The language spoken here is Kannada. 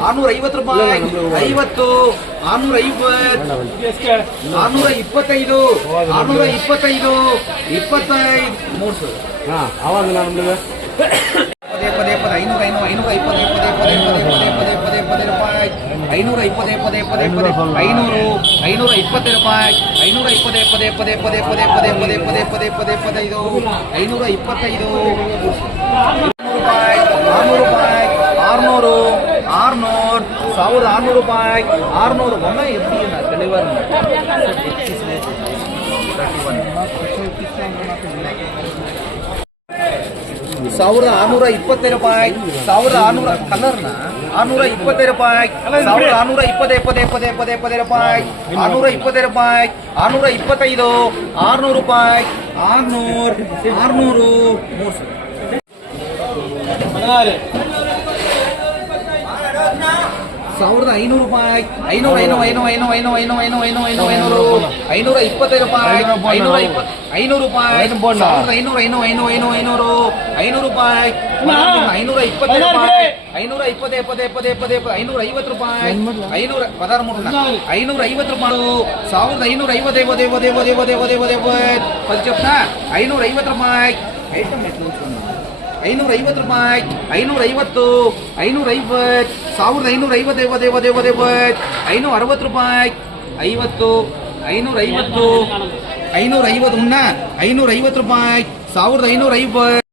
ಆರ್ನೂರ ಐವತ್ತು ರೂಪಾಯಿ ಐವತ್ತು ಆರ್ನೂರ ಐವತ್ತು ಆರ್ನೂರ ಇಪ್ಪತ್ತೈದು ಆರ್ನೂರ ಇಪ್ಪತ್ತೈದು ಇಪ್ಪತ್ತೈದು ಮೂರು ಸಾವಿರ ಪದೇ ಪದೇ ಪದೇ ಐನೂರ ಐನೂರು ಐನೂರ ಇಪ್ಪತ್ತು ಇಪ್ಪತ್ತು ಇಪ್ಪತ್ತು ಇಪ್ಪತ್ತು ಪದೇ ರೂಪಾಯಿ ಐನೂರ ಇಪ್ಪತ್ತೇ ಪದೇ ಪದೇ ಪದೇ ಐನೂರು ಐನೂರ ಇಪ್ಪತ್ತೇ ರೂಪಾಯಿ ಐನೂರ ಇಪ್ಪತ್ತೇ ಪದೇ ಪದೇ ಪದೇ ಪದೇ ಪದೇ ಪದೇ ಪದೇ ಪದೇ ಪದೇ ಪದೈದು ಐನೂರ ಇಪ್ಪತ್ತೈದು ರೂಪಾಯಿ ಆರ್ನೂರು ರೂಪಾಯಿ ಆರ್ನೂರು ಆರ್ನೂರು ಸಾವಿರದ ಆರ್ನೂರು ರೂಪಾಯಿ ಆರ್ನೂರು ಒಮ್ಮೆ ಎಫ್ಡಿ ಡೆಲಿವರ್ ಸಾವಿರದ ಆರ್ನೂರ ಇಪ್ಪತ್ತೈದು ರೂಪಾಯಿ ಸಾವಿರದ ಆರ್ನೂರ ಕಲರ್ನ ಆರ್ನೂರ ಇಪ್ಪತ್ತೈದು ರೂಪಾಯಿ ಸಾವಿರದ ಆರ್ನೂರ ಇಪ್ಪತ್ತೈ ಪದೇ ಪದೇ ಪದೇ ಪದೇ ರೂಪಾಯಿ ಆರ್ನೂರ ಇಪ್ಪತ್ತೈದು ರೂಪಾಯಿ ಆರ್ನೂರ ಇಪ್ಪತ್ತೈದು ಆರ್ನೂರು ರೂಪಾಯಿ ಆರ್ನೂರು ಆರ್ನೂರು ಮೂರು ಸಾವಿರ ಸಾವಿರದ ಐನೂರು ರೂಪಾಯಿ ಐನೂರು ಐನೂರು ಐನೂರು ಐನೂರು ಐನೂರು ಐನೂರು ಐನೂರು ಐನೂರು ಐನೂರ ಐನೂರು ಇಪ್ಪತ್ತೈದು ರೂಪಾಯಿ ಐನೂರ ಇಪ್ಪತ್ತು ಐನೂರು ರೂಪಾಯಿ ಸಾವಿರದ ಐನೂರ ಐನೂರು ಐನೂರು ಐನೂರ ಐನೂರು ಐನೂರು ರೂಪಾಯಿ ಐನೂರ ಇಪ್ಪತ್ತೈದು ರೂಪಾಯಿ ಐನೂರ ಇಪ್ಪತ್ತೇ ಪದೇ ಪದೇ ಪದೇ ಇಪ್ಪತ್ತು ಐನೂರ ಐವತ್ತು ರೂಪಾಯಿ ಐನೂರ ಪದಾರ ಮೂರು ಐನೂರ ಐವತ್ತು ರೂಪಾಯಿ ಸಾವಿರದ ಐನೂರ ಐವತ್ತೇ ಒದೇ ಒದೇ ಒದೇ ಒದೇ ಒದೇ ಒದೇ ಪದಿ ಐನೂರ ಐವತ್ತು ರೂಪಾಯಿ ಐನೂರ ಐವತ್ತು ರೂಪಾಯಿ ಐನೂರ ಐವತ್ತು ಐನೂರ ಐವತ್ತು ಸಾವಿರದ ಐನೂರ ಐವತ್ತು ಐವತ್ತು ಐವತ್ತು ಐವತ್ತು ಐವತ್ತು ಐನೂರ ಅರವತ್ತು ರೂಪಾಯಿ ಐವತ್ತು ಐನೂರ ಐವತ್ತು ಐನೂರ ಐವತ್ತು ಮುನ್ನ ಐನೂರ ಐವತ್ತು ರೂಪಾಯಿ ಸಾವಿರದ ಐನೂರ ಐವತ್ತು